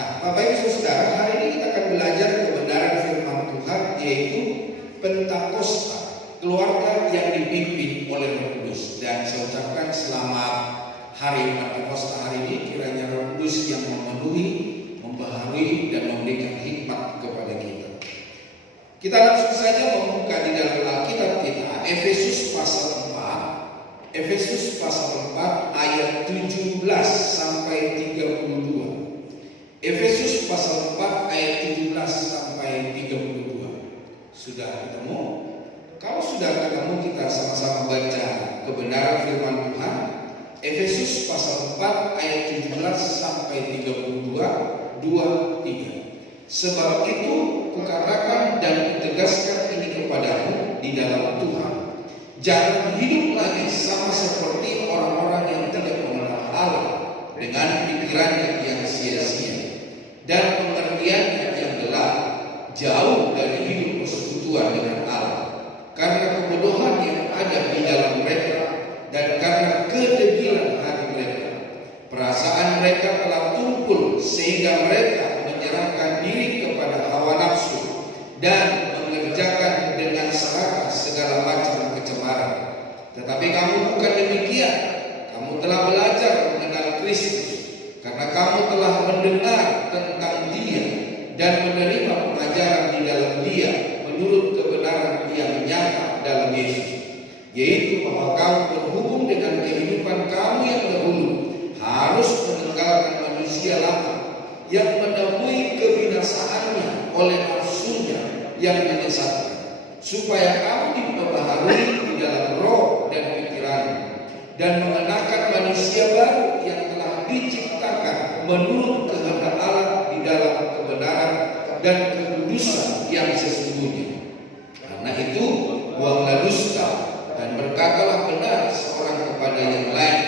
Nah, Bapak Ibu Saudara, hari ini kita akan belajar kebenaran firman Tuhan, yaitu Pentakosta, keluarga yang dipimpin oleh Roh Kudus. Dan saya ucapkan selamat hari Pentakosta hari ini, kiranya Roh Kudus yang memenuhi, membaharui, dan memberikan hikmat kepada kita. Kita langsung saja membuka di dalam Alkitab kita, Efesus pasal 4, Efesus pasal 4 ayat 17 sampai 32. Efesus pasal 4 ayat 17 sampai 32. Sudah ketemu? Kalau sudah ketemu, kita sama-sama baca kebenaran firman Tuhan. Efesus pasal 4 ayat 17 sampai 32, 2, 3. Sebab itu kukatakan dan kutegaskan ini kepadamu di dalam Tuhan, jangan hidup lagi sama seperti orang-orang yang tidak mengenal Allah dengan pikirannya yang sia-sia dan pengertiannya yang gelap, jauh dari hidup persekutuan dengan Allah, karena kebodohan yang ada di dalam mereka dan karena kedegilan hati mereka. Perasaan mereka telah tumpul sehingga mereka menyerahkan diri kepada hawa nafsu dan mengerjakan dengan serakah segala macam kecemaran. Tetapi kamu bukan demikian. Kamu telah belajar mengenal Kristus, karena kamu telah mendengar tentang Dia dan menerima pengajaran di dalam Dia menurut kebenaran yang nyata dalam Yesus, yaitu bahwa kamu berhubung dengan kehidupan kamu yang dahulu harus meninggalkan manusia lama yang menemui kebinasaannya oleh nafsunya yang menyesatkan, supaya kamu diperbaharui di dalam roh dan pikiranmu, dan mengenakan manusia baru yang telah diciptakan menurut kehendak Allah di dalam kebenaran dan kekudusan yang sesungguhnya. Karena itu, buanglah dusta dan berkatalah benar seorang kepada yang lain,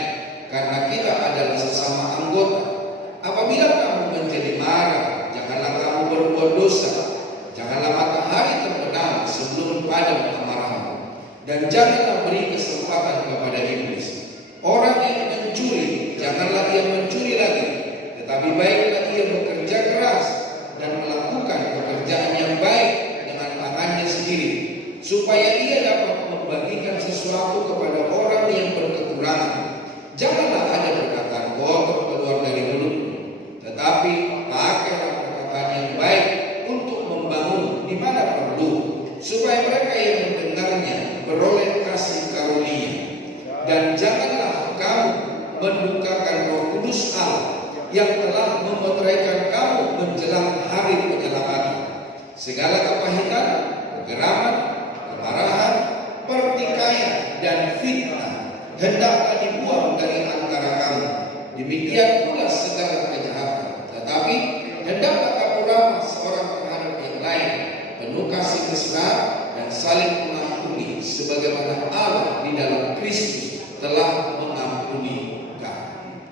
karena kita adalah sesama anggota. Apabila kamu menjadi marah, janganlah kamu berbuat dosa. Janganlah matahari terbenam sebelum padam amarahmu, dan janganlah beri kesempatan kepada iblis. Orang yang mencuri, janganlah ia mencuri lagi, tetapi baiklah ia bekerja keras dan melakukan pekerjaan yang baik dengan tangannya sendiri, supaya ia dapat membagikan sesuatu kepada orang yang berkekurangan. Janganlah ada perkataan kotor keluar dari mulutmu, tetapi pakailah perkataan yang baik untuk membangun di mana perlu, supaya mereka yang mendengarnya beroleh kasih karunia. Dan janganlah kamu mendukakan Roh Kudus Allah yang telah memeteraikan kamu menjelang hari penyelamatan. Segala kepahitan, kegeraman, kemarahan, pertikaian, dan fitnah hendaklah dibuang dari antara kamu. Demikian pula segala kejahatan. Tetapi hendaklah kamu ramah seorang terhadap yang lain, penuh kasih mesra dan saling mengampuni, sebagaimana Allah di dalam Kristus telah mengampuni kamu.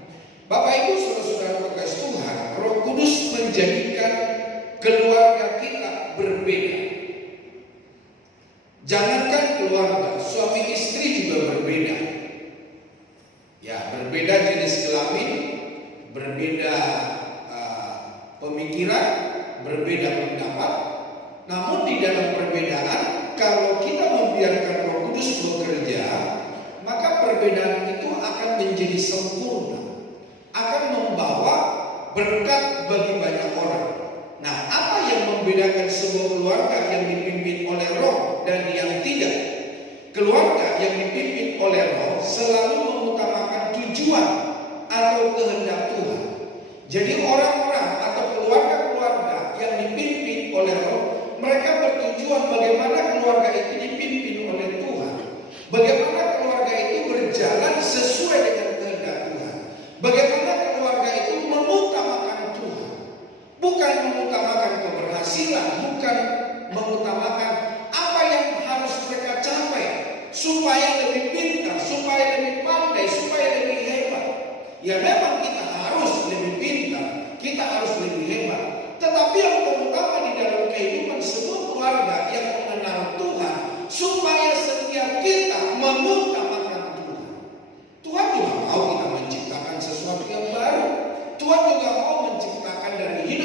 Bapak Ibu saudara-saudara kasih Tuhan, Roh Kudus menjadikan keluarga kita berbeda. Jangankan keluarga, suami istri juga berbeda. Ya, berbeda jenis kelamin, berbeda pemikiran, berbeda pendapat. Namun di dalam perbedaan, kalau kita membiarkan Roh Kudus bekerja, maka perbedaan itu akan menjadi sempurna, akan membawa berkat bagi banyak orang. Nah, apa yang membedakan sebuah keluarga yang dipimpin oleh Roh dan yang tidak? Keluarga yang dipimpin oleh Roh selalu mengutamakan tujuan atau kehendak Tuhan. Jadi orang-orang atau keluarga-keluarga yang dipimpin oleh Roh, mereka bertujuan bagaimana keluarga itu dipimpin oleh Tuhan, bagaimana keluarga itu berjalan sesuai dengan kehendak Tuhan, bagaimana keluarga itu mengutamakan Tuhan, bukan mengutamakan keberhasilan, bukan mengutamakan apa yang harus mereka capai supaya lebih pintar, supaya lebih pandai, supaya lebih hebat. Ya memang kita harus lebih pintar, kita harus lebih hebat, tetapi yang terutama di dalam kehidupan sebuah keluarga yang mengenal Tuhan, supaya setiap kita mengutamakan Tuhan. Tuhan juga mau kita menciptakan sesuatu yang baru. Tuhan juga mau menciptakan dari hidup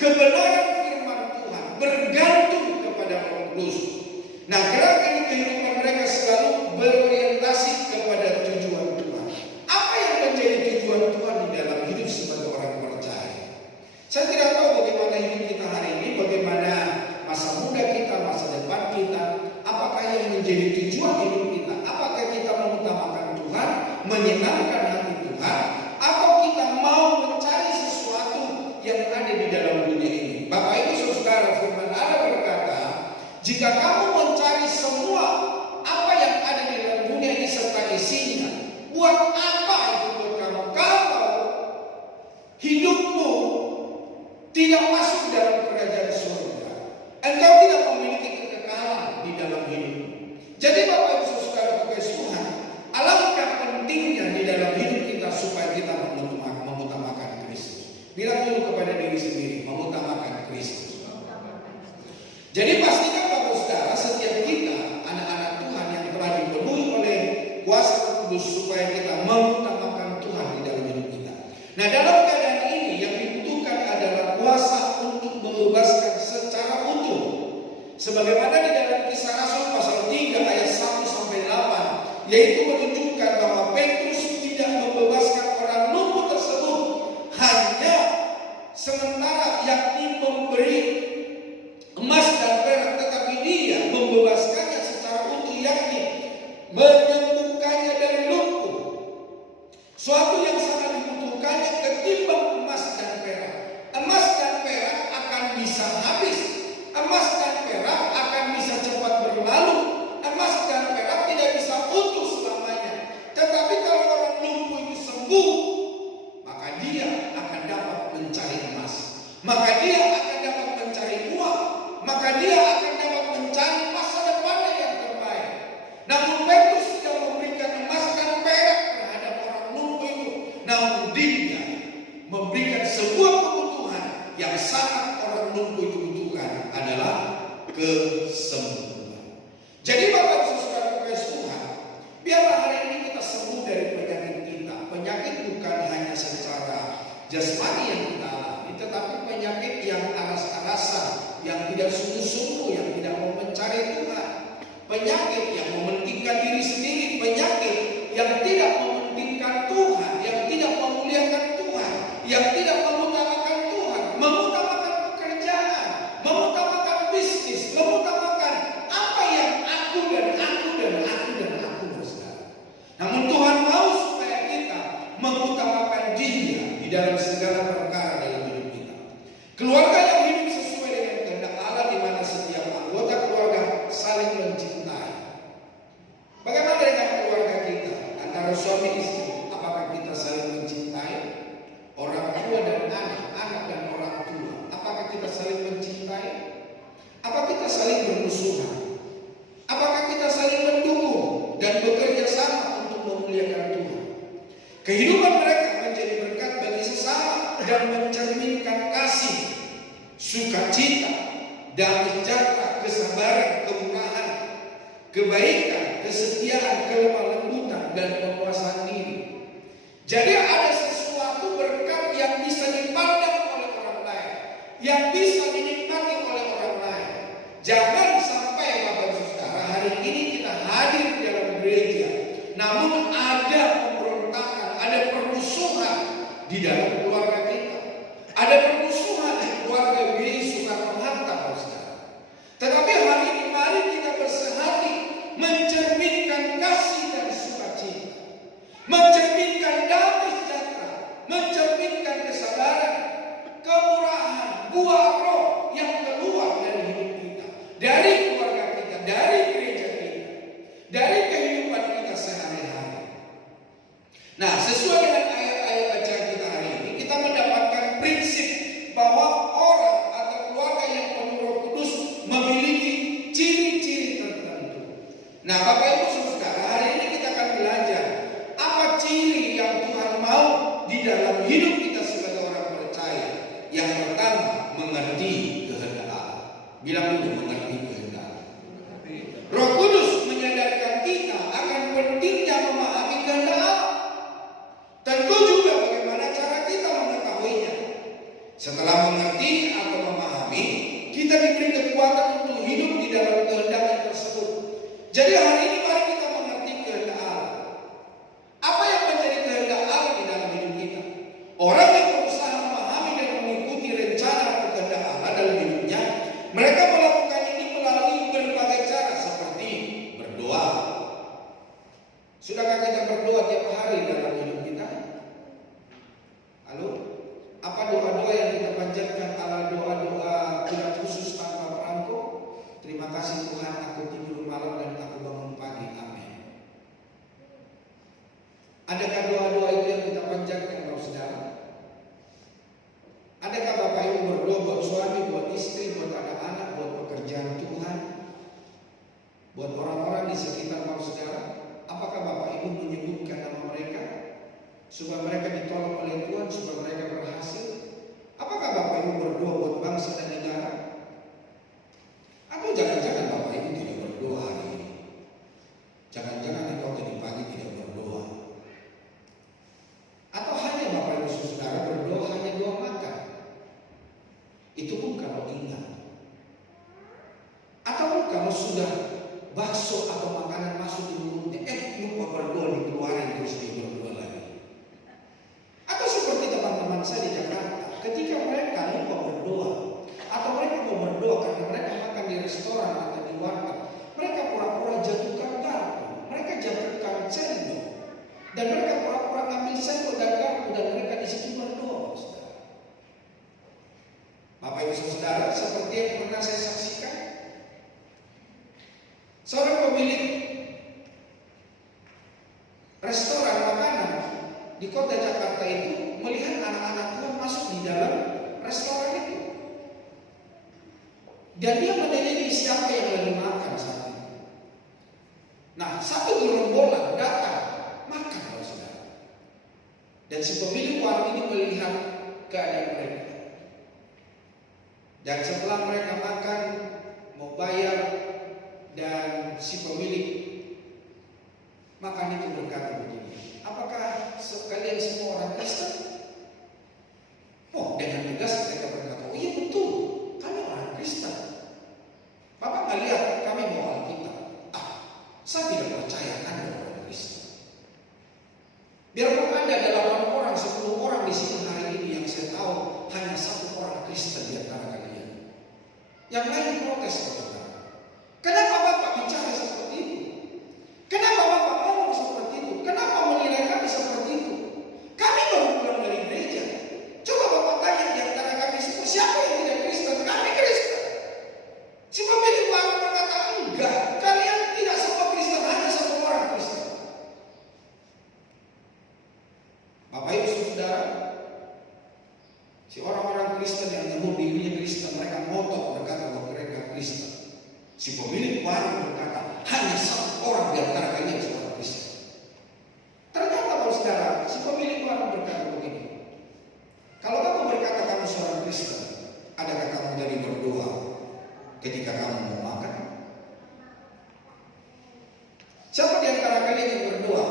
kebenaran firman Tuhan, bergantung kepada Roh Kudus. Nah, gerakan kehidupan mereka selalu berorientasi kepada tujuan Tuhan. Apa yang menjadi tujuan Tuhan di dalam hidup sebagai orang percaya? Saya tidak tahu bagaimana hidup kita hari ini, bagaimana masa muda kita, masa depan kita. Apakah yang menjadi tujuan hidup kita? Apakah kita mengutamakan Tuhan, menyenangkan hati Tuhan, atau kita mau mencari sesuatu yang ada di dalam dunia ini? Bapak Ibu Saudara, firman Allah berkata, jika kamu mencari semua apa yang ada di dalam dunia ini serta isinya, buat apa itu buat kamu kalau hidupmu tidak masuk dalam kerajaan surga? Engkau tidak memiliki kekekalan di dalam hidup. Jadi Bapak Ibu Saudara terkasih Tuhan, alangkah pentingnya di dalam hidup kita supaya kita mengutamakan Kristus. Bilang dulu kepada diri sendiri, mengutamakan Kristus. Jadi pastikan Bapak Saudara, setiap kita anak-anak Tuhan yang telah dipenuhi oleh kuasa Roh Kudus supaya kita mengutamakan Tuhan di dalam hidup kita. Nah, dalam keadaan ini yang dibutuhkan adalah kuasa untuk membebaskan secara utuh. Sebagaimana di dalam Kisah Rasul pasal 3 ayat 1 sampai 8, yaitu menunjukkan bahwa Petrus tidak membebaskan orang lumpuh tersebut hanya sementara, yakni memberi emas dan perak, tetapi dia membebaskannya secara utuh, yakni menyembuhkannya dari lumpuh. Suatu yang sangat dibutuhkannya ketimbang emas dan perak. Emas dan perak akan bisa habis. Emas dan perak akan bisa cepat berlalu. Emas dan perak tidak bisa utuh selamanya. Tetapi kalau orang lumpuh itu sembuh, maka dia akan dapat mencari emas. Maka dia akan dapat mencari uang. Maka dia akan dapat mencari masa depannya yang terbaik. Namun Petrus tidak memberikan emas dan perak terhadap orang lumpuh itu. Namun dia memberikan sebuah kebutuhan yang sangat orang lumpuh itu butuhkan, adalah kesembuhan. Jadi Bapak Ibu Saudara terkasih Tuhan, biarlah hari ini kita sembuh dari penyakit kita. Penyakit bukan hanya secara jasmani yang kita alami, tetapi penyakit yang aras-arasan, yang tidak sungguh-sungguh, yang tidak mau mencari Tuhan. Penyakit yang mementingkan diri sendiri, penyakit yang tidak mementingkan Tuhan, yang tidak memuliakan Tuhan, yang tidak mengutamakan Tuhan, mengutamakan pekerjaan, mengutamakan bisnis, mengutamakan apa yang aku dan aku dan aku dan aku, saudara. Namun Tuhan mau supaya kita mengutamakan Dia di dalam segala perkara dalam hidup kita. Keluarga yang hidup sesuai dengan kehendak Allah, di mana setiap anggota keluarga saling mencintai. Bagaimana dengan keluarga kita antara suami istri? Apakah kita saling mencintai? Orang tua dan anak, anak dan orang tua, apakah kita saling mencintai? Apakah kita saling bermusuhan? Apakah kita saling mendukung dan bekerja sama untuk memuliakan Tuhan? Kehidupan mereka menjadi berkat bagi sesama dan mencerminkan kasih, sukacita, damai sejahtera, kesabaran, kemurahan, kebaikan, kesetiaan, kelemah lembutan, dan penguasaan diri. Jadi ada sesuatu berkat yang bisa dipandang oleh orang lain, yang bisa dinikmati oleh orang lain. Jangan sampai Bapak Ibu Saudara, hari ini kita hadir di dalam gereja, namun ada pemberontakan, ada permusuhan di dalam keluarga kita. Ada permusuhan di keluarga Willy Soekarno-Hatta, saudara. Tetapi hari ini mari kita bersehati mencerminkan kasih dan sukacita, mencerminkan damai sejahtera, mencerminkan kesabaran, kemurahan, buah roh yang keluar dari hidup kita, dari keluarga kita, dari gereja kita, dari kehidupan kita sehari-hari. Nah, sesuai dengan ayat-ayat bacaan kita hari ini, kita mendapatkan prinsip bahwa orang atau keluarga yang penuh Roh Kudus memiliki ciri-ciri tertentu. Nah, Bapak Ibu Saudara, hari ini kita akan belajar apa ciri yang Tuhan mau di dalam hidup kita sebagai orang percaya. Yang pertama, mengerti kehendak Allah. Bilang dulu, mengerti kehendak Allah. Roh Kudus menyadarkan kita akan pentingnya memahami kehendak Allah. Tentu juga bagaimana cara kita mengetahuinya. Setelah mengerti atau kekuatan untuk hidup di dalam kehendaknya tersebut. Jadi hari ini mari kita mengerti kehendak Allah. Apa yang menjadi kehendak Allah di dalam hidup kita? Orang yang berusaha memahami dan mengikuti rencana atau kehendak Allah dalam hidupnya, mereka melakukan ini melalui berbagai cara seperti berdoa. Sudahkah kita berdoa tiap hari dalam hidup kita? Halo? Apa doa-doa yang kita panjatkan adalah doa-doa tidak khusus tanpa perangko? Terima kasih Tuhan, aku tidur malam dan aku bangun pagi. Amin. Adakah doa-doa itu yang kita panjatkan, Bapak Saudara? Adakah Bapak Ibu berdoa buat suami, buat istri, buat anak-anak, buat pekerjaan Tuhan, buat orang-orang di sekitar Bapak Saudara? Apakah Bapak Ibu menyebutkan nama mereka supaya mereka ditolong oleh Tuhan, supaya mereka berhasil? Apakah Bapak Ibu berdoa buat bangsa dan negara? Atau jangan-jangan Bapak Ibu tidak berdoa hari ini? Jangan-jangan engkau tadi pagi tidak berdoa? Atau hanya Bapak Ibu Saudara berdoa hanya doa makan? Itu pun kalau ingat. Atau kalau sudah bakso atau makanan masuk di mulutnya, lupa berdoa, dikeluarin terus dia berdoa lagi. Atau seperti teman-teman saya di Jakarta, ketika mereka lupa berdoa, atau mereka mau berdoa karena mereka makan di restoran atau di warteg, mereka pura-pura jatuhkan garpu, mereka jatuhkan sendok, dan mereka pura-pura ngambil sendok dan garpu, dan mereka di situ berdoa. Saudara. Bapak Ibu Saudara, seperti yang pernah saya saksikan, seorang pemilik restoran makanan di kota Jakarta itu melihat anak-anak Tuhan masuk di dalam restoran itu, dan dia meneliti siapa yang lagi makan saat itu. Nah, satu gerombolan datang makan, Saudara. Dan si pemilik warung ini melihat keadaan mereka. Dan setelah mereka makan, mau bayar, dan si pemilik makan itu berkata begini, apakah kalian semua orang Kristen? Oh, dengan tegas mereka berkata, oh iya betul, kami orang Kristen. Bapak nggak lihat kami mau Alkitab? Saya tidak percaya Anda orang Kristen. Biarpun Anda ada 8 orang, 10 orang di sini hari ini, yang saya tahu hanya 1 orang Kristen di antara kalian. Yang lain protes, saudara. Kenapa Bapak bicara seperti itu? Kenapa Bapak ngomong seperti itu? Kenapa menilai kami seperti itu? Kami baru pulang dari gereja. Coba Bapak tanya di antara kami semua, siapa yang tidak Kristen? Kami Kristen. Si pemilik warung berkata, enggak, kalian tidak semua Kristen, hanya 1 orang Kristen. Bapak Ibu Saudara, si orang-orang Kristen yang nyebut dirinya Kristen, mereka ngotot berkata bahwa mereka Kristen. Si pemilik warung berkata, hanya 1 orang di antara kalian seorang Kristen. Ternyata Bapak Saudara, si pemilik warung berkata begini, kalau kamu berkata kamu seorang Kristen, adakah kamu jadi berdoa ketika kamu mau makan? Siapa di antara kalian yang berdoa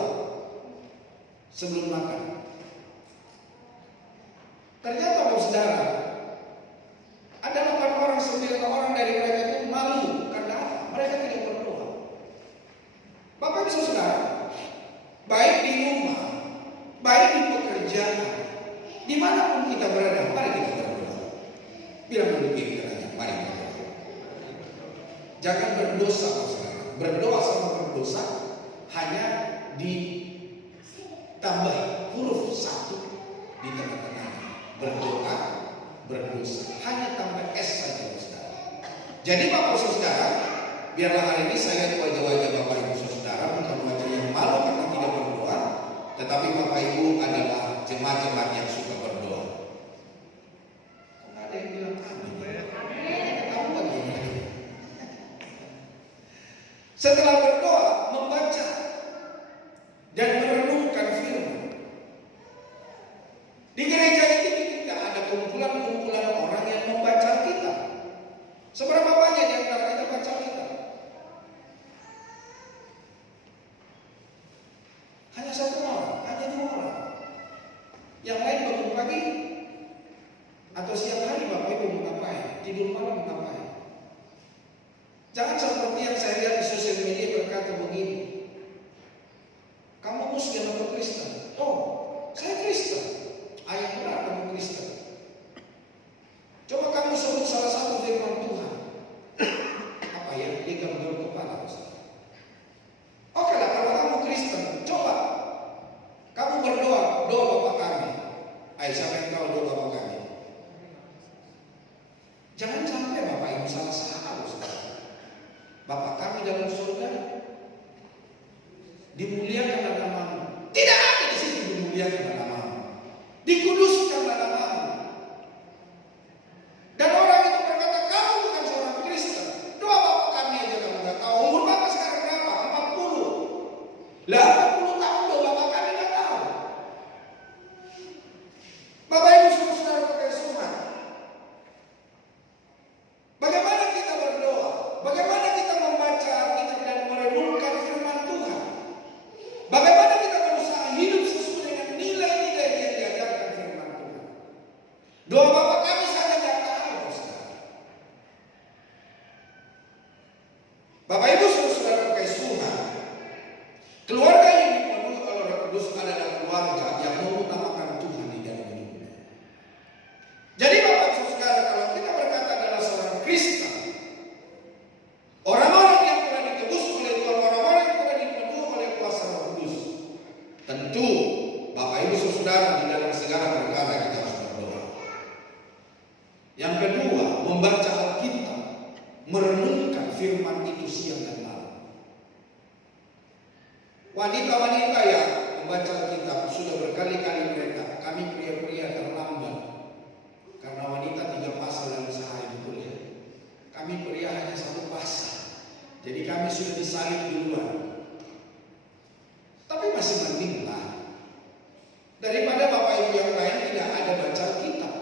sebelum makan? Ternyata Bapak Saudara, ada 8 orang, 9 orang dari mereka itu malu karena mereka tidak berdoa. Bapak Ibu Saudara, baik di rumah, baik di pekerjaan, dimanapun kita berada, mari kita berdoa. Bilang dulu kita tanya, mari kita berdoa. Jangan berdosa, Saudara. Berdoa sama berdosa hanya ditambah huruf 1 di tengah-tengah. Berdoa, berdosa, hanya tambah S saja, Saudara. Jadi Bapak Saudara, biarlah hari ini saya lihat wajah-wajah Bapak Ibu Saudara bukan wajah yang malu karena tidak berdoa, tetapi Bapak Ibu adalah jemaat-jemaat yang suka berdoa. Kok ada yang bilang amin? Ketahuan gimana? Setelah berdoa, membaca dan merenungkan firman. Di gereja ini kita ada kumpulan-kumpulan orang yang membaca kita. Seberapa banyak di antara kita baca kita? Hanya 1 orang, hanya 2 orang. Yang lain bangun pagi atau siang hari Bapak Ibu mau ngapain? Tidur malam mau ngapain? Jangan seperti yang saya lihat di sosial media berkata begini, kamu Muslim atau Kristen? Oh, saya Kristen. Ayat benar kamu Kristen. Coba kamu sebut salah satu firman Tuhan. Apa ya? Dia gangguan kepala. Oke lah, kalau kamu Kristen, coba kamu berdoa, doa Bapa kami. Ayo, siapa yang tahu doa Bapa kami? Jangan sampai Bapak Ibu salah-salah, Ustaz. Bapa kami dalam surga, dimuliakanlah namamu. Tidak ada di sini dimuliakanlah namamu, dikuduskanlah namamu. Dan orang itu berkata, kamu bukan seorang Kristen. Doa Bapak kami aja kamu nggak tahu. Umur Bapak sekarang berapa? 40. Lah 40 tahun doa Bapak kami nggak tahu. Bapak Ibu saudara pakai sunnah. Bagaimana kita berdoa? Bagaimana kita membaca Alkitab dan merenungkan firman Tuhan? Bagaimana kita berusaha hidup sesuai dengan nilai-nilai yang diajarkan firman Tuhan? Doa Bapak kami saja tidak tahu, Ustaz. Bapak Ibu saudara pakai sunnah. Keluarga yang dipenuhi oleh Roh Kudus adalah keluarga yang mengutamakan Tuhan di dalam hidupnya. Jadi Bapak Ibu saudara, kalau kita berkata adalah seorang Kristen, orang-orang yang telah ditebus oleh Tuhan, orang-orang yang telah dipenuhi oleh kuasa Roh Kudus, tentu Bapak Ibu saudara di dalam segala perkara kita harus berdoa. Yang kedua, membaca Alkitab, merenungkan firman itu siang dan malam. Wanita-wanita yang membaca Alkitab sudah berkali-kali mereka, kami pria-pria terlambat karena wanita 3 pasal dalam sehari, betul ya. Kami pria hanya 1 pasal, jadi kami sudah disalib duluan. Tapi masih mending lah daripada Bapak Ibu yang lain tidak ada baca Alkitab.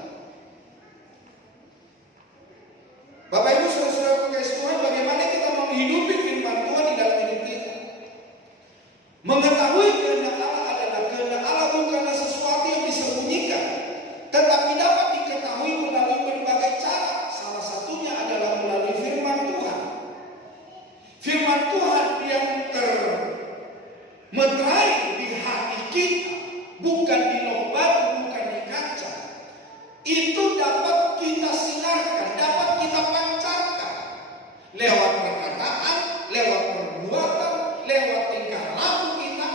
Bapak Ibu saudara-saudara kasih Tuhan, bagaimana kita menghidupi firman Tuhan di dalam hidup kita? Mengetahui kehendak Allah adalah kehendak Allah bukanlah sesuatu yang disembunyikan, tetapi dapat diketahui melalui berbagai cara. Salah satunya adalah melalui firman Tuhan. Firman Tuhan yang termeterai di hati kita, bukan di loh batu, bukan di kaca. Itu dapat kita sinarkan, dapat kita pancarkan lewat perkataan, lewat perbuatan, lewat tingkah laku kita,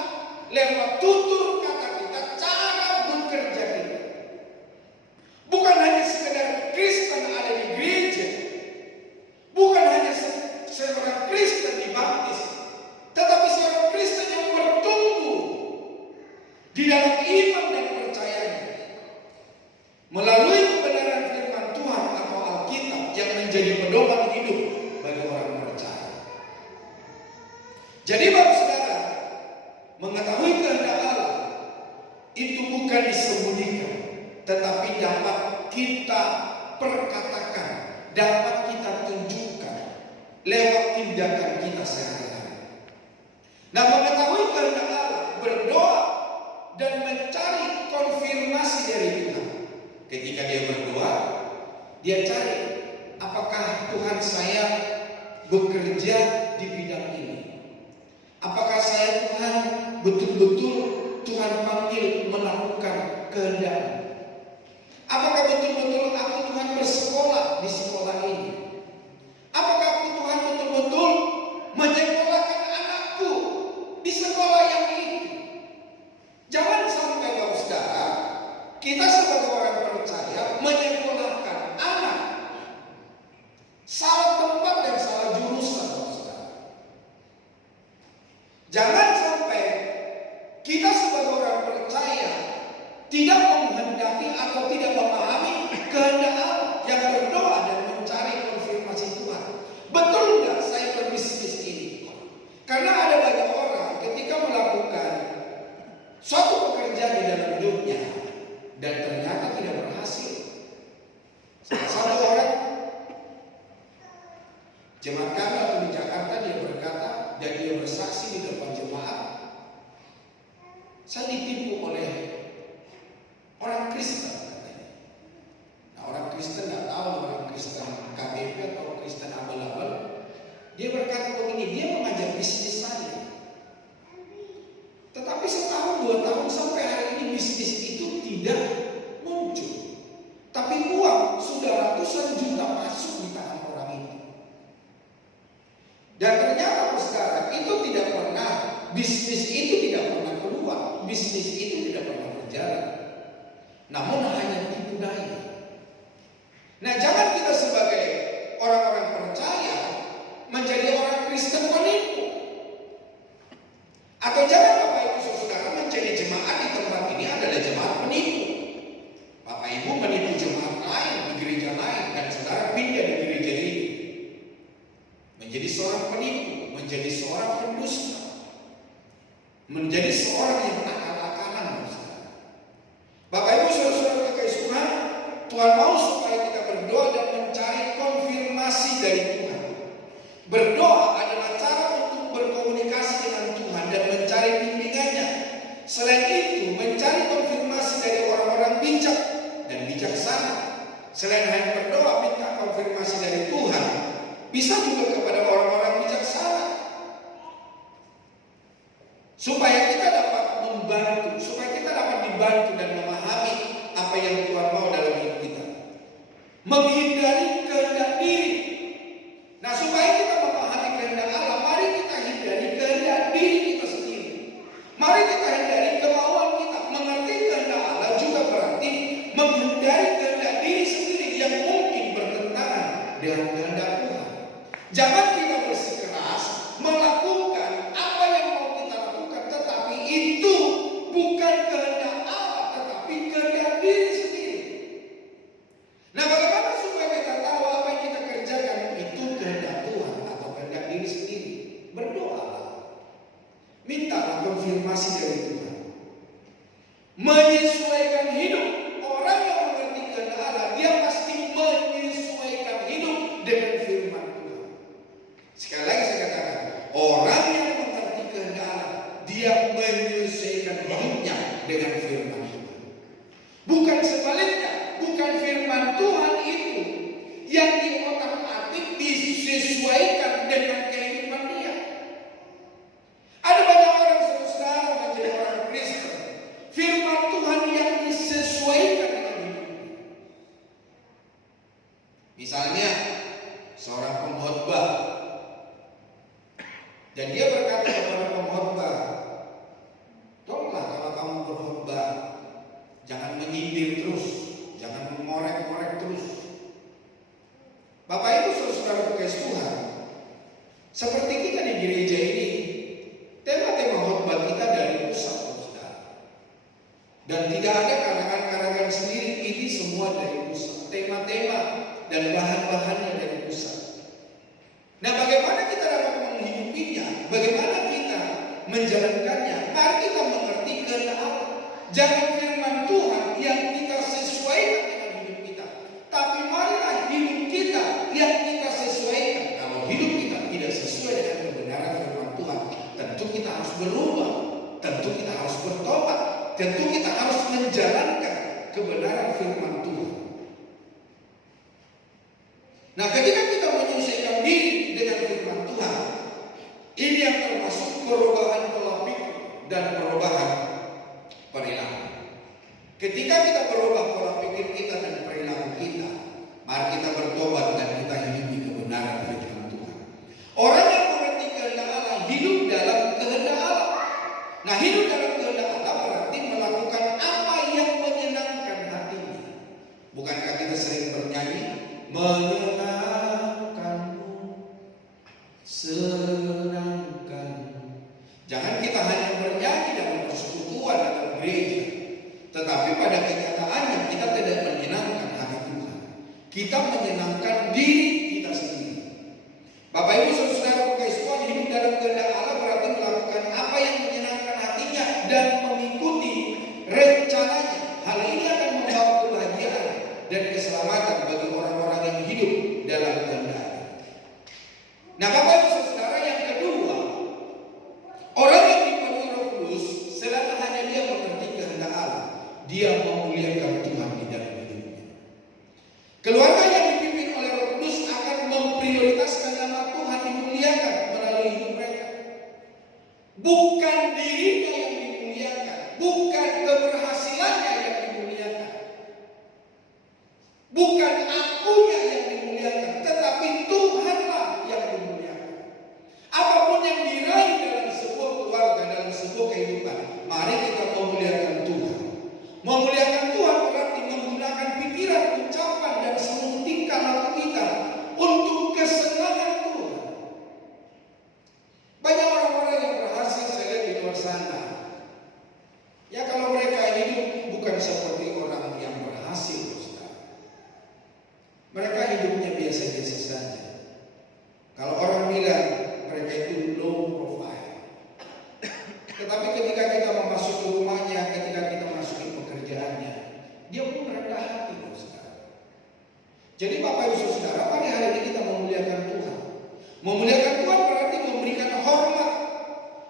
lewat tutur kata kita, cara bekerja kita. Bukan hanya sekedar Kristen ada di gereja, bukan hanya seorang Kristen dibaptis, tetapi seorang Kristen yang bertumbuh di dalam iman dan percayanya melalui kebenaran firman Tuhan atau Alkitab yang menjadi pedoman hidup bagi orang percaya. Jadi Bapak saudara, mengetahui kehendak Allah itu bukan disembunyikan, tetapi dapat kita perkatakan, dapat kita tunjukkan lewat tindakan kita sehari-hari. Nah, mengetahui kehendak Allah, berdoa dan mencari konfirmasi dari Tuhan. Ketika dia berdoa, dia cari apakah Tuhan saya bekerja di bidang ini. Apakah saya Tuhan betul-betul Tuhan panggil melakukan kehendak? Apakah betul-betul aku Tuhan bersekolah di sekolah ini? Apakah aku Tuhan betul-betul menyekolahkan anakku di sekolah yang ini? Jangan sampai Bapak saudara, kita sebagai orang percaya menyekolahkan anak salah tempat dan salah jurusan, Bapak saudara. Jangan sampai kita sebagai orang percaya tidak menghendaki atau tidak memahami kehendak Allah yang berdoa dan mencari konfirmasi Tuhan. Betul nggak saya berbisnis ini? Karena ada banyak orang ketika melakukan suatu pekerjaan di dalam hidupnya dan ternyata tidak berhasil. Salah satu orang jemaat kami waktu di Jakarta, dia berkata dan dia bersaksi di depan jemaat, saya ditipu oleh orang Kristen katanya. Nah, orang Kristen nggak tahu orang Kristen KBP atau Kristen abal-abal. Dia berkata begini, dia mengajar bisnis saya. Tetapi setahun 2 tahun sampai hari ini bisnis itu tidak muncul. Tapi uang sudah ratusan juta masuk di tangan orang itu. Dan ternyata saudara, itu tidak pernah, bisnis itu tidak pernah keluar, bisnis itu tidak pernah berjalan. Namun hanya tipu daya. Nah, jangan kita sebagai orang-orang percaya menjadi orang Kristen penipu. Atau jangan Bapak Ibu Saudara menjadi jemaat di tempat ini adalah jemaat penipu. Bapak Ibu menipu jemaat lain di gereja lain dan saudara pindah di gereja ini. Menjadi seorang penipu, menjadi seorang pendusta, menjadi seorang yang akal-akalan. Bapak Ibu Saudara kekasih Tuhan, Tuhan mau supaya kita berdoa dan mencari konfirmasi dari Tuhan. Berdoa adalah cara untuk berkomunikasi dengan Tuhan dan mencari bimbingannya. Selain itu, mencari konfirmasi dari orang-orang bijak dan bijaksana. Selain hanya berdoa minta konfirmasi dari Tuhan, bisa juga kepada orang-orang bijaksana. Supaya kita dapat membantu, supaya kita dapat dibantu dan memahami apa yang Tuhan mau dalam hidup kita. Menghindari kehendak diri. Nah, supaya kita memahami kehendak Allah, mari kita hindari kehendak diri kita sendiri. Mari kita hindari kemauan kita. Mengerti kehendak Allah juga berarti menghindari kehendak diri sendiri yang mungkin bertentangan dengan kehendak Tuhan. Jangan kita bersikeras melakukan apa yang mau kita lakukan, tetapi itu bukan kehendak Allah, tetapi kehendak diri sendiri. Nah, bagaimana supaya kita tahu apa yang kita kerjakan itu kehendak Tuhan atau kehendak diri sendiri? Berdoalah. Mintalah konfirmasi dari Tuhan. Menyesuaikan hidup. Orang yang mengerti kehendak Allah, dia pasti menyesuaikan hidup dengan firman Tuhan. Sekali lagi saya katakan, orang yang mengerti kehendak Allah, dia menyesuaikan hidupnya dengan firman Tuhan. Bukan sebaliknya, bukan firman Tuhan itu yang diotak-atik disesuaikan dengan kehidupan dia. Ada banyak orang saudara menjadi orang Kristen, firman Tuhan yang disesuaikan dengan hidupnya. Misalnya seorang pengkhotbah, dan dia berkata kepada pengkhotbah, tolonglah kalau kamu berkhotbah, jangan menyindir terus, jangan mengorek-ngorek terus. Bapak Ibu saudara kekasih Tuhan, seperti kita di gereja ini, tema-tema khotbah kita dari pusat, saudara. Dan tidak ada karangan-karangan sendiri, ini semua dari pusat. Tema-tema dan bahan-bahannya dari pusat. Nah, bagaimana kita dapat menghidupinya? Bagaimana kita menjalankannya? Mari kita mengerti kehendak Allah. Jangan firman Tuhan yang kita sesuaikan dengan hidup kita, tapi marilah hidup kita yang kita sesuaikan. Kalau hidup kita tidak sesuai dengan kebenaran firman Tuhan, tentu kita harus berubah, tentu kita harus bertobat, tentu kita harus menjalankan kebenaran firman Tuhan. Nah, ketika kita menyesuaikan diri dengan firman Tuhan, ini yang termasuk perubahan pola pikir dan perubahan perilaku. Ketika kita berubah pola pikir kita dan perilaku kita, mari kita bertobat dan kita hidupi kebenaran firman Tuhan. Orang yang mengerti kehendak Allah hidup dalam kehendak Allah. Nah, hidup dalam kehendak Allah berarti melakukan apa yang menyenangkan hatinya. Bukankah kita sering bernyanyi, menyenangkanmu, senangkanmu. Jangan kita hanya bernyanyi dalam persekutuan dalam gereja, tetapi pada kenyataannya kita tidak menyenangkan hati Tuhan. Kita menyenangkan diri kita sendiri. Bapak Ibu saudara kekasih Tuhan, hidup dalam kehendak Allah berarti melakukan apa yang menyenangkan hatinya dan mengikuti rencananya. Hal ini akan membawa kebahagiaan dan keselamatan bagi orang-orang yang hidup dalam kehendak. Nah, Bapak Ibu saudara, yang kedua, orang yang dipenuhi Roh Kudus selain hanya dia mengerti kehendak Allah, dia memuliakan Tuhan di dalam hidupnya. Keluarga yang dipimpin oleh Roh Kudus akan memprioritaskan nama Tuhan dimuliakan. Mereka hidupnya biasa-biasa saja. Kalau orang bilang mereka itu low profile. Tetapi ketika kita memasuki rumahnya, ketika kita memasuki pekerjaannya, dia pun merendah hati, saudara. Jadi Bapak Ibu Saudara, pada hari ini kita memuliakan Tuhan. Memuliakan Tuhan berarti memberikan hormat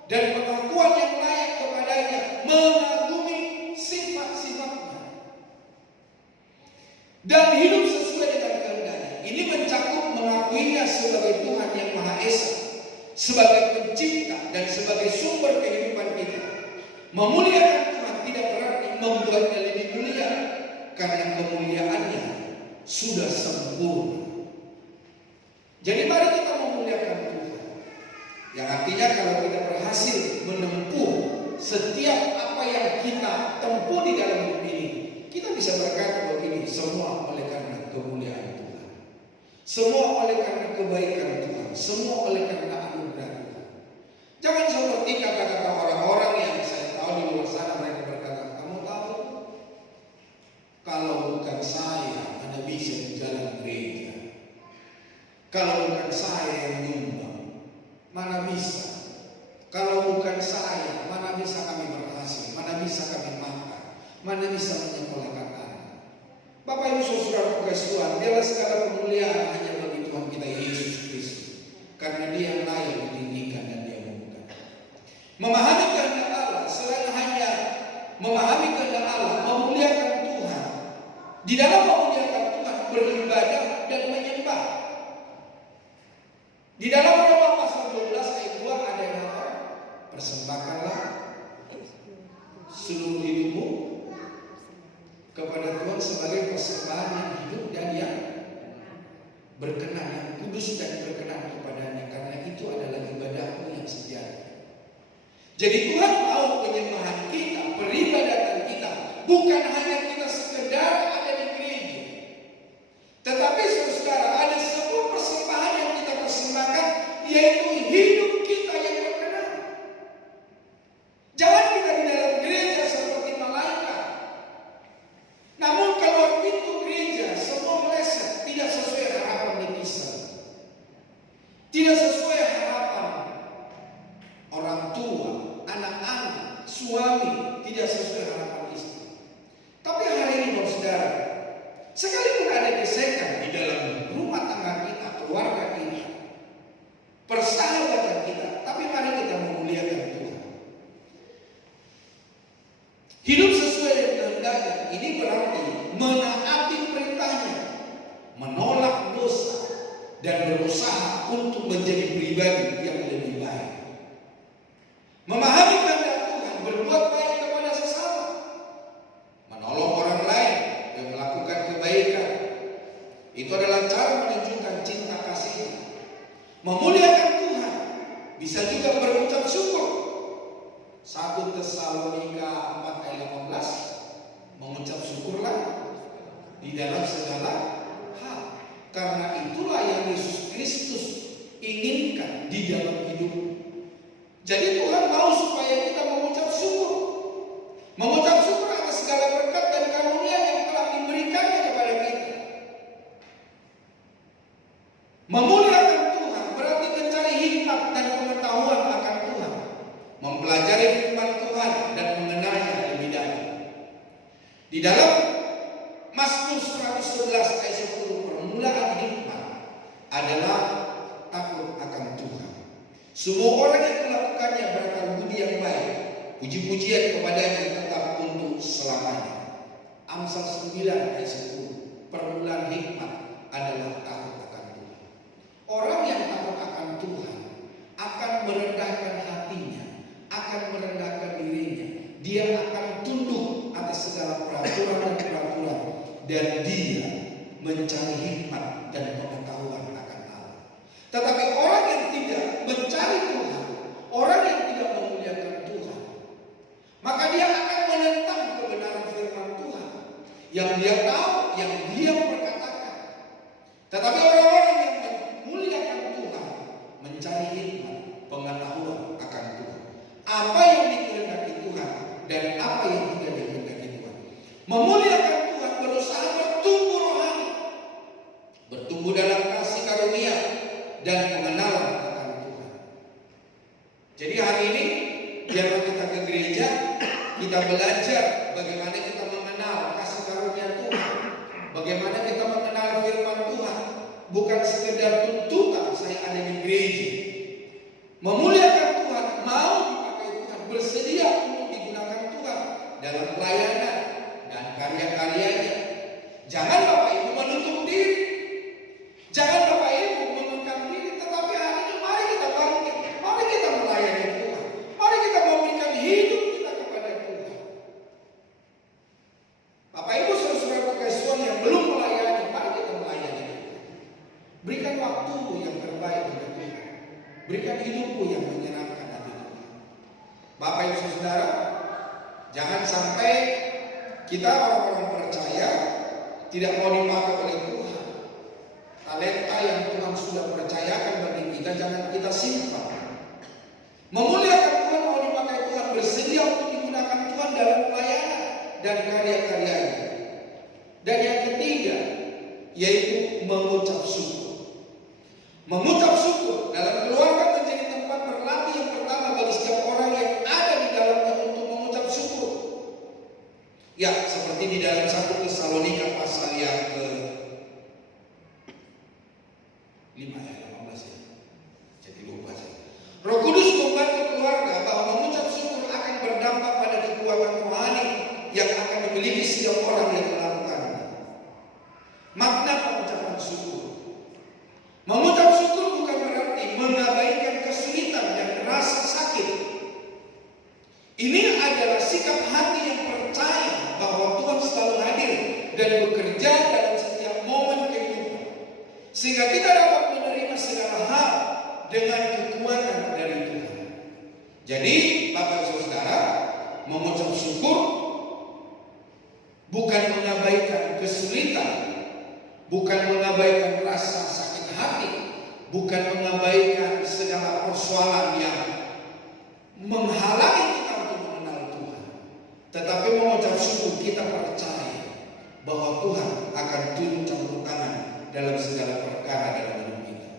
dan pengakuan yang layak kepadanya, mengagumi sifat-sifatnya, dan hidup sesuai dengan kehendaknya. Ini mencakup mengakuinya sebagai Tuhan yang Maha Esa, sebagai pencipta dan sebagai sumber kehidupan kita. Memuliakan Tuhan tidak berarti membuatnya lebih mulia, karena kemuliaannya sudah sempurna. Jadi mari kita memuliakan Tuhan. Yang artinya kalau kita berhasil menempuh setiap apa yang kita tempuh di dalam hidup ini, kita bisa berkata begini, semua oleh karena kemuliaan Tuhan, semua oleh karena kebaikan Tuhan, semua oleh karena anugerah Tuhan. Jangan seperti kata-kata orang-orang yang saya tahu di luar sana, mereka berkata, kamu tahu, kalau bukan saya, Anda bisa di jalan gereja. Kalau bukan saya yang nyumbang, mana bisa? Kalau bukan saya, mana bisa kami berhasil? Mana bisa kami makan? Mana bisa menyekolahkan anak? Bapak Ibu Saudara kasih Tuhan, biarlah segala kemuliaan hanya bagi Tuhan kita Yesus Kristus, karena Dia yang layak ditinggikan dan Dia memuliakan. Memahami kehendak Allah selain hanya memahami kehendak Allah, memuliakan Tuhan. Di dalam memuliakan Tuhan beribadah dan menyembah. Di dalam Roma pasal 12 ayat 2 ada yang apa? Persembahkanlah seluruh hidupmu kepada Tuhan sebagai persembahan yang hidup dan yang berkenan, yang kudus dan berkenan kepadanya, karena itu adalah ibadahmu yang sejati. Jadi Tuhan mau penyembahan kita, peribadatan kita, bukan hanya kita sekedar ada di gereja, tetapi saudara, ada sebuah persembahan yang kita persembahkan, yaitu hidup kita yang berkenan. Jangan kita di dalam gereja seperti malaikat, namun keluar pintu gereja semua meleset, tidak sesuai harapan netizen, tidak sesuai harapan orang tua, anak-anak, suami, tidak sesuai harapan istri. Tapi hari ini saudara, sekalipun ada gesekan di dalam rumah tangga kita, keluarga kita, persahabatan kita, tapi mari kita memuliakan Tuhan. Hidup sesuai dengan kehendaknya, ini berarti menaati perintahnya, menolak dosa, dan berusaha untuk menjadi pribadi yang lebih baik. Memahami kehendak Tuhan, berbuat baik kepada sesama, menolong orang lain dan melakukan kebaikan. Itu adalah cara menunjukkan cinta kasihnya. Memuliakan Tuhan bisa juga berucap syukur. 1 Tesalonika 4 ayat 18, mengucap syukurlah di dalam segala hal, karena itulah yang Yesus Kristus inginkan di dalam hidup. Jadi Tuhan mau supaya kita mengucap syukur. Mengucap syukur atas segala berkat dan karunia yang telah diberikannya kepada kita. Memuliakan Tuhan berarti mencari hikmat dan pengetahuan akan Tuhan, mempelajari firman Tuhan dan mengenalnya lebih dalam. Di dalam Mazmur 111 ayat 10, permulaan hikmat adalah takut akan Tuhan. Semua orang yang melakukannya berakal budi yang baik, puji-pujian kepadanya tetap untuk selamanya. Amsal 9 ayat 10, permulaan hikmat adalah takut akan Tuhan. Orang yang takut akan Tuhan akan merendahkan hatinya, akan merendahkan dirinya. Dia akan tunduk atas segala peraturan dan peraturan, dan dia mencari hikmat dan pengetahuan akan Allah. Tetapi orang yang tidak mencari Tuhan, orang yang tidak memuliakan Tuhan, maka dia akan menentang kebenaran firman Tuhan yang dia tahu, yang dia perkatakan. Tetapi orang-orang yang memuliakan Tuhan mencari hikmat, pengetahuan akan Tuhan, apa yang dikehendaki Tuhan dan apa yang tidak dikehendaki Tuhan. Memuliakan Tuhan berusaha bertumbuh rohani. tumbuh dalam kasih karunia dan pengenalan akan Tuhan. Jadi hari ini biarlah kita ke gereja, kita belajar bagaimana kita mengenal kasih karunia Tuhan, bagaimana kita mengenal firman Tuhan. Bukan sekedar tuntutan saya ada di gereja, memuliakan Tuhan, mau dipakai Tuhan, bersedia untuk digunakan Tuhan dalam pelayanan dan karya-karyanya. Jangan Bapak Ibu menutup diri, jangan Bapak Ibu mengungkap diri, tetapi hari ini mari kita bangkit, mari kita melayani Tuhan, mari kita memberikan hidup kita kepada Tuhan. Bapak Ibu saudara-saudara kekasih yang belum melayani, mari kita melayani. Berikan waktu yang terbaik kepada Tuhan, berikan hidupmu yang menyenangkan hati Tuhan. Bapak Ibu saudara, jangan sampai kita orang-orang percaya tidak mau dipakai oleh Tuhan. Talenta yang Tuhan sudah percayakan bagi kita jangan kita simpan. Memuliakan Tuhan, mau dipakai Tuhan, bersedia untuk digunakan Tuhan dalam pelayanan dan karya-karyanya. Dan yang ketiga yaitu mengucap syukur. Mengucap syukur dalam keluarga menjadi tempat berlatih yang pertama bagi setiap orang yang ada di dalamnya untuk mengucap syukur. Ya, seperti di dalam 1 Tesalonika pasal yang ke-5 ayat 18 ya. Jadi lupa saya. Roh Kudus membantu keluarga bahwa mengucap syukur akan berdampak pada kekuatan rohani yang akan dimiliki setiap orang yang melakukannya. Makna pengucapan syukur. Mengucap syukur bukan berarti mengabaikan kesulitan dan rasa sakit. Ini adalah sikap hati yang percaya bahwa Tuhan selalu hadir dan bekerja dalam setiap momen kehidupan, sehingga kita dapat menerima segala hal dengan kekuatan dari Tuhan. Jadi Bapak Ibu Saudara, mengucap syukur bukan mengabaikan kesulitan, bukan mengabaikan rasa sakit hati, bukan mengabaikan segala persoalan yang menghalangi kita untuk mengenal Tuhan. Tetapi mengucap syukur kita percaya bahwa Tuhan akan turun campur tangan dalam segala perkara dalam hidup kita.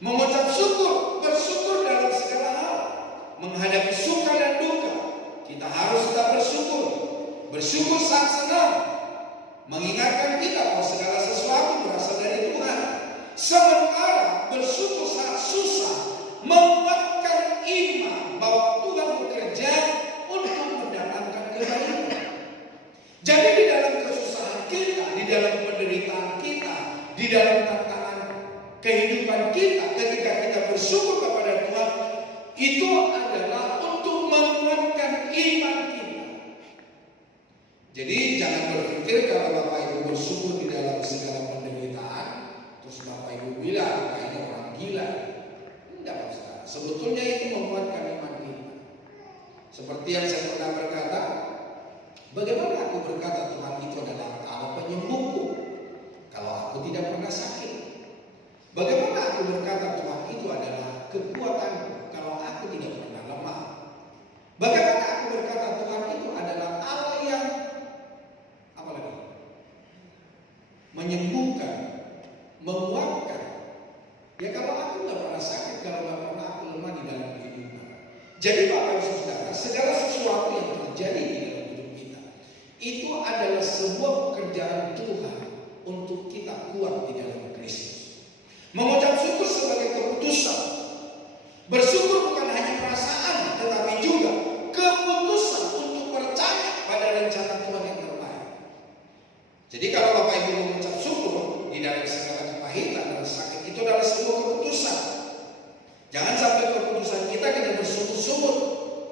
Mengucap syukur, bersyukur dalam segala hal. Menghadapi suka dan duka, kita harus tetap bersyukur. Bersyukur saat senang, mengingatkan kita bahwa segala sesuatu berasal dari Tuhan. Sementara bersyukur saat susah, menguatkan iman bahwa Tuhan bekerja untuk mendatangkan kebaikan. Jadi di dalam kesusahan kita, di dalam penderitaan kita, di dalam tantangan kehidupan kita, ketika kita bersyukur kepada Tuhan, itu adalah untuk menguatkan iman kita. Jadi jangan berpikir kalau Bapak Ibu bersyukur di dalam segala penderitaan, terus Bapak Ibu bilang ini orang gila. Tidak Pak. Sebetulnya itu menguatkan iman kita. Seperti yang saya pernah berkata, bagaimana aku berkata Tuhan itu adalah Allah penyembuhku kalau aku tidak pernah sakit? Bagaimana aku berkata Tuhan itu adalah kekuatanku kalau aku tidak pernah lemah? Bagaimana aku berkata Tuhan itu adalah Allah yang apa lagi? Menyembuhkan, menguatkan. Ya kalau aku nggak pernah sakit, kalau nggak pernah aku lemah di dalam kehidupan. Jadi Bapak Ibu Saudara, segala sesuatu yang terjadi di dalam hidup kita itu adalah sebuah pekerjaan Tuhan untuk kita kuat di dalam Kristus. Mengucap syukur sebagai keputusan. Bersyukur bukan hanya perasaan, tetapi juga keputusan untuk percaya pada rencana Tuhan yang terbaik. Jadi kalau Bapak Ibu mengucap syukur di dalam segala kepahitan dan sakit, itu adalah sebuah keputusan. Jangan sampai keputusan kita bersungut-sungut.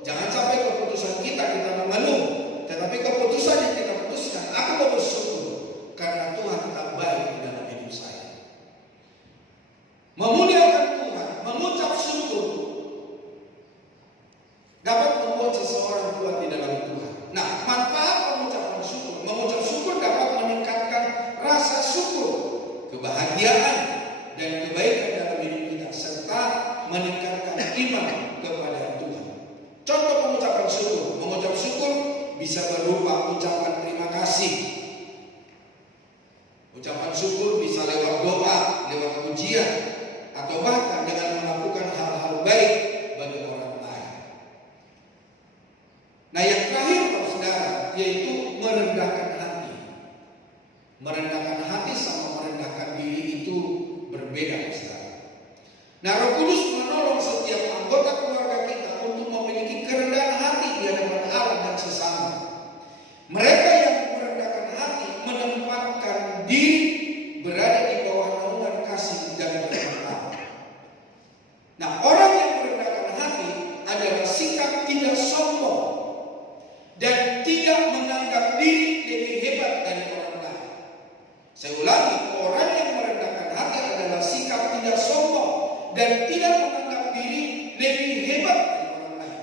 Jangan sampai keputusan kita mengeluh. Tetapi keputusan yang kita putuskan, aku mau bersyukur karena Tuhan tetap baik di dalam hidup saya. Memuliakan Tuhan, mengucap syukur dapat membuat seseorang kuat di dalam Tuhan. Nah, manfaat mengucap syukur dapat meningkatkan rasa syukur, kebahagiaan dan tidak menganggap diri lebih hebat dari orang lain.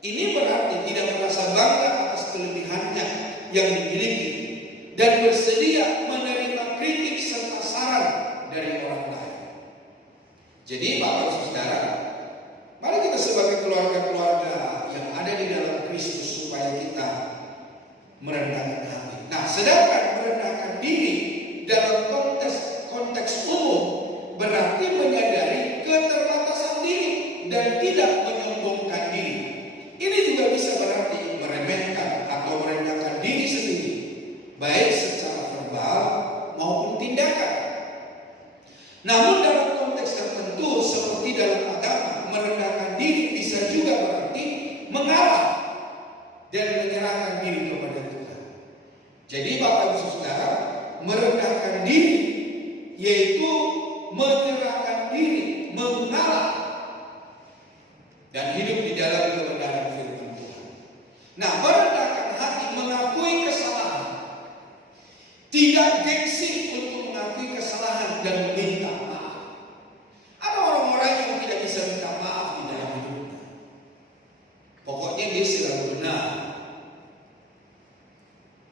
Ini berarti tidak merasa bangga atas kelebihannya yang dimiliki dan bersedia menerima kritik serta saran dari orang lain. Jadi Bapak Ibu Saudara, mari kita sebagai keluarga-keluarga yang ada di dalam Kristus supaya kita merendahkan hati. Nah, sedangkan merendahkan diri dalam konteks umum berarti menyadari keterbatasan diri dan tidak menyombongkan diri. Ini juga bisa berarti meremehkan atau merendahkan diri sendiri, baik secara verbal maupun tindakan. Namun dalam konteks tertentu seperti dalam agama, merendahkan diri bisa juga berarti mengalah dan menyerahkan diri kepada Tuhan. Jadi Bapak Ibu Saudara, merendahkan diri yaitu menyerahkan diri, mengalah dan hidup di dalam kebenaran firman Tuhan. Nah, merendahkan hati mengakui kesalahan, tidak gengsi untuk mengakui kesalahan dan meminta maaf. Ada orang-orang yang tidak bisa minta maaf di dalam hidupnya. Pokoknya dia selalu benar.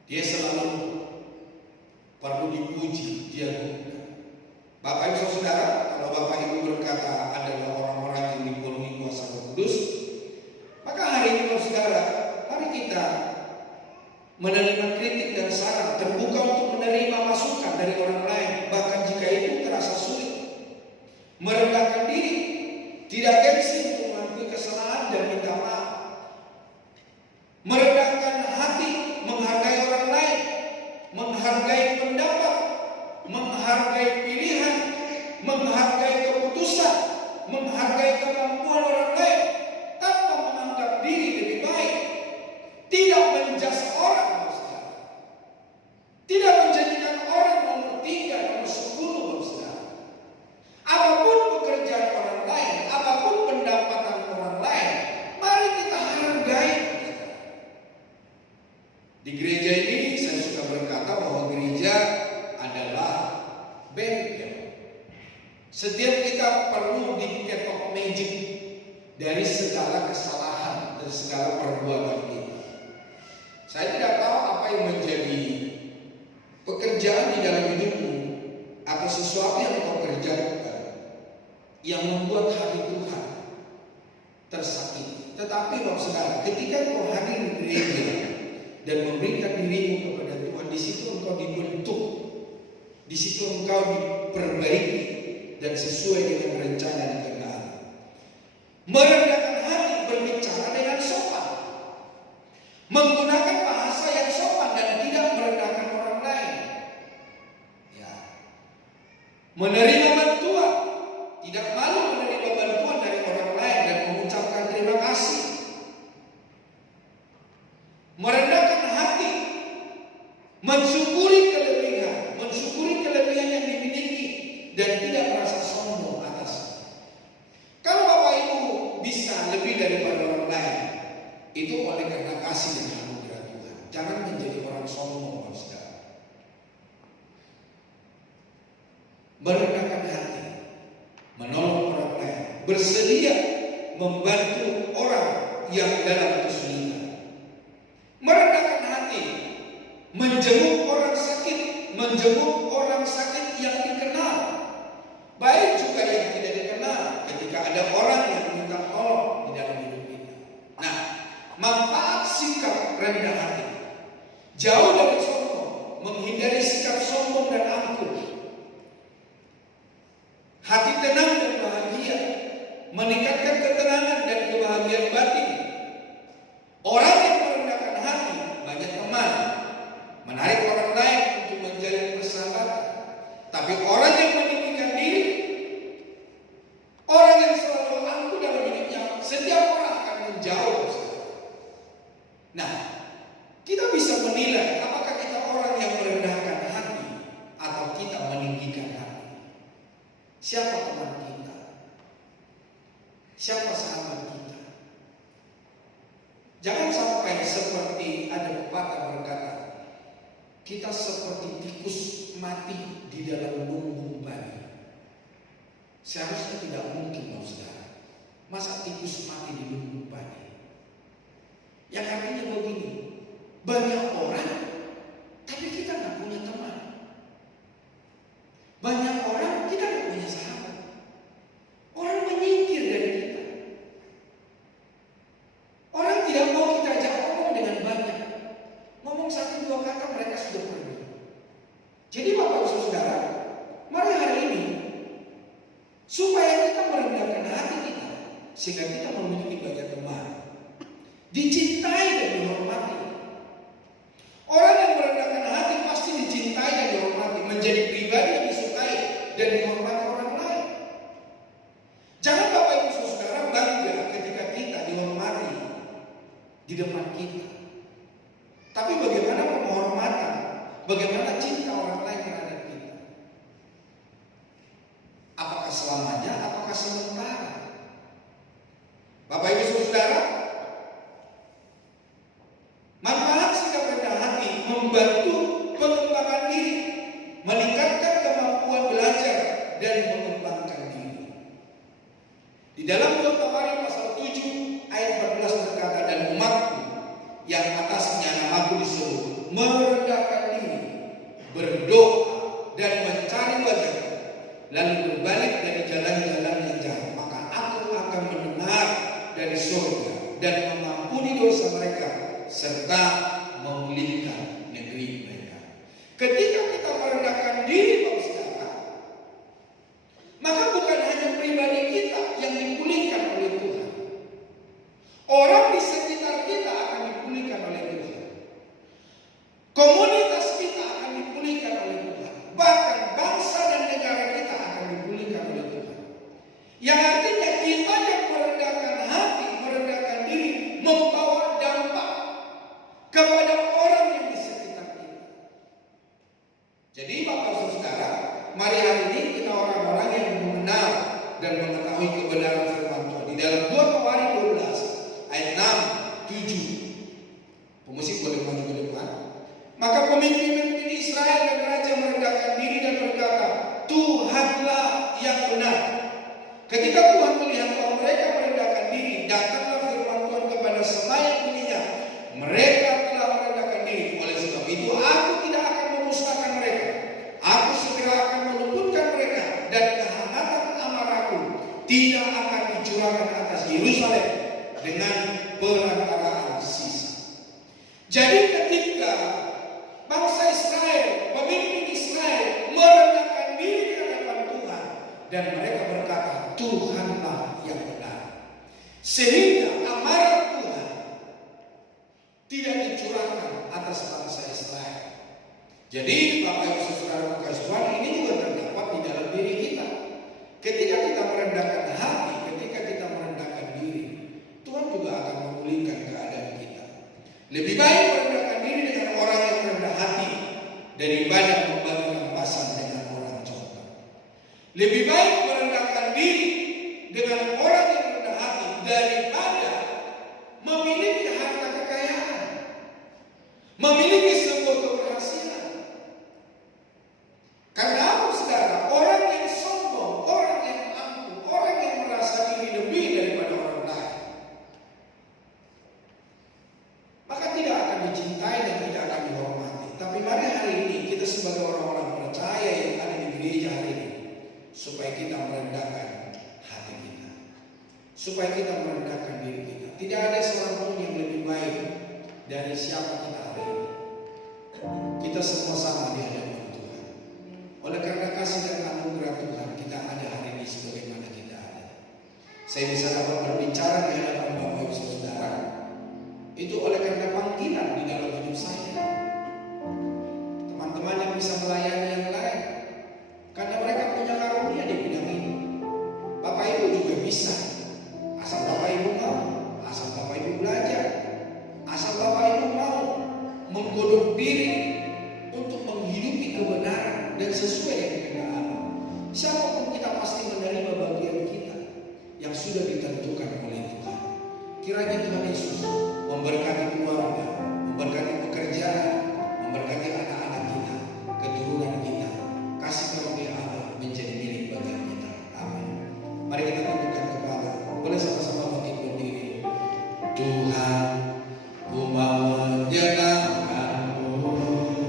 Dia selalu perlu dipuji, dia bukan. Bapak Ibu Saudara, kalau Bapak Ibu berkata adalah orang-orang yang dipenuhi kuasa Roh Kudus, maka hari ini Saudara, mari kita menerima kritik dan saran, terbuka untuk menerima masukan dari orang lain, bahkan jika itu terasa sulit. Merendahkan diri, tidak gengsi untuk mengakui kesalahan dan minta maaf. Merendahkan hati, menghargai orang lain, menghargai pendapat, menghargai pilihan, menghargai keputusan, menghargai kemampuan orang lain, tanpa menganggap diri lebih baik. Tidak menjudge orang, saudara. Tidak menjadikan orang nomor 3, nomor 10, saudara. Apapun pekerjaan orang lain, apapun pendapatan orang lain, mari kita hargai. Di gereja ini saya suka berkata bahwa gereja adalah bengkel. Setiap kita perlu diketok magic dari segala kesalahan, dari segala perbuatan kita. Saya tidak tahu apa yang menjadi pekerjaan di dalam hidupmu atau sesuatu yang kau kerjakan yang membuat hati Tuhan tersakiti. Tetapi Bapak Saudara, ketika kau hadir di gereja dan memberikan dirimu kepada Tuhan, di situ engkau dibentuk, di situ engkau diperbaiki dan sesuai dengan rencana dan kehendak. Merendahkan hati, berbicara dengan sopan, menggunakan bahasa yang sopan dan tidak merendahkan orang lain. Ya. Menerima bantuan, tidak malu menerima bantuan dari orang lain dan mengucapkan terima kasih. Merendahkan hati, mensyukuri kelebihan yang dimiliki dan tidak merasa sombong atasnya. Kalau Bapak Ibu bisa lebih daripada orang lain, itu oleh karena kasih dan anugerah Tuhan. Jangan menjadi orang sombong, saudara. Merendahkan hati, menolong orang lain, bersedia membantu orang yang dalam kesulitan. Merendahkan hati, menjenguk orang sakit yang dikenal, baik juga yang tidak dikenal. Ketika ada orang yang minta tolong di dalam hidup kita. Nah, manfaat sikap rendah hati, jauh dari sombong, menghindari sikap sombong dan angkuh. Hati tenang dan bahagia, meningkatkan ketenangan dan kebahagiaan batin. Orang yang merendahkan hati banyak teman, menarik orang lain untuk menjalin persahabatan. Tapi orang yang meninggikan diri, orang yang selalu angkuh dalam hidupnya, setiap orang akan menjauh. Nah, kita bisa menilai apakah kita orang yang merendahkan hati atau kita meninggikan hati. Siapa teman kita? Siapa sahabat kita? Jangan sampai seperti ada pepatah berkata, kita seperti tikus mati di dalam lumbung bayi. Seharusnya tidak mungkin masa tikus mati di lumbung padi. Yang artinya begini, banyak orang tapi kita nggak punya teman. Banyak orang kita nggak punya sahabat. Orang menyingkir dari kita. Orang tidak mau kita ajak ngomong dengan banyak. Ngomong 1-2 kata mereka sudah pergi. Jadi Bapak Ibu Saudara, mari hari ini supaya kita merendahkan hati kita, sehingga kita memiliki banyak teman, dicintai dan dihormati. Orang yang merendahkan hati pasti dicintai dan dihormati, menjadi pribadi yang disukai dan dihormati orang lain. Jangan Bapak Ibu Saudara bangga ketika kita dihormati di depan kita. Tapi bagaimana penghormatan, bagaimana cinta orang lain terhadap kita? Apakah selamanya, apakah sementara? Bapak Ibu Saudara, manfaat sikap rendah hati membantu pengembangan diri, meningkatkan kemampuan belajar dan mengembangkan diri. Di dalam 2 Tawarik pasal 7 ayat 14 berkata, dan umatku yang atasnya namaku disebut merendahkan diri, berdoa dan mencari wajah, lalu berbalik dari jalan-jalan yang jahat, maka aku akan mendengar dari surga dan mengampuni dosa mereka serta memulihkan negeri mereka. Ketika kita merendahkan diri, Bapak Saudara, maka bukan hanya pribadi kita yang dipulihkan oleh Tuhan. Orang di sekitar kita akan dipulihkan oleh Tuhan. Komunitas kita akan dipulihkan oleh Tuhan. Bahkan bangsa dan negara kita akan dipulihkan oleh Tuhan. Yang artinya kita yang merendahkan hati, merendahkan diri, membawa dampak kepada orang yang di sekitar kita. Jadi Bapak Saudara, mari hari ini kita orang-orang yang mengenal dan mengetahui kebenaran firman Tuhan. Di dalam 2 Tawarik 12 ayat 6, 7. Pemusik boleh maju ke depan. Maka pemimpin-pemimpin Israel dan raja merendahkan diri dan berkata, Tuhanlah yang benar. Ketika Tuhan melihat bahwa mereka merendahkan diri, datanglah firman Tuhan kepada Semaya bunyinya, mereka telah merendahkan diri. Oleh sebab itu aku tidak akan memusnahkan mereka. Aku segera akan meluputkan mereka, dan kehangatan amarahku tidak akan dicurahkan atas Yerusalem dengan perantaraan sisa. Jadi ketika bangsa Israel, pemimpin Israel merendahkan diri di hadapan Tuhan, dan mereka berkata, Tuhanlah yang benar, sehingga amarah Tuhan tidak dicurahkan atas bangsa Israel. Jadi Bapak Ibu Saudara kasih Tuhan, ini juga terdapat di dalam diri kita. Ketika kita merendahkan hati, ketika kita merendahkan diri, Tuhan juga akan memulihkan keadaan kita. Lebih baik merendahkan diri dengan orang yang rendah hati daripada membagi rampasan dengan orang contoh. Lebih baik merendahkan diri dengan orang yang rendah hati daripada memiliki harta kekayaan, memiliki sebuah keberhasilan. Karena apa saudara? Orang yang sombong, orang yang angkuh, orang yang merasa diri lebih daripada orang lain, maka tidak akan dicintai dan tidak akan dihormati. Tapi mari hari ini kita sebagai orang-orang percaya yang ada di gereja hari ini, supaya kita merendahkan hati kita, supaya kita merendahkan diri kita. Tidak ada seorang pun yang lebih baik dari siapa kita hari ini. Kita semua sama di hadapan Tuhan. Oleh karena kasih dan anugerah Tuhan, kita ada hari ini sebagaimana kita ada. Saya bisa dapat berbicara di hadapan Bapak Ibu Saudara itu oleh karena panggilan di dalam hidup saya. Teman-teman yang bisa melayani yang lain karena mereka punya karunia di bidang ini. Bapak Ibu juga bisa, asal Bapak Ibu mau, asal Bapak Ibu belajar, asal Bapak Ibu mau menggodok diri untuk menghidupi kebenaran dan sesuai dengan kehendak Allah. Siapapun kita pasti menerima bagian kita yang sudah ditentukan oleh Tuhan. Kiranya Tuhan Yesus memberkati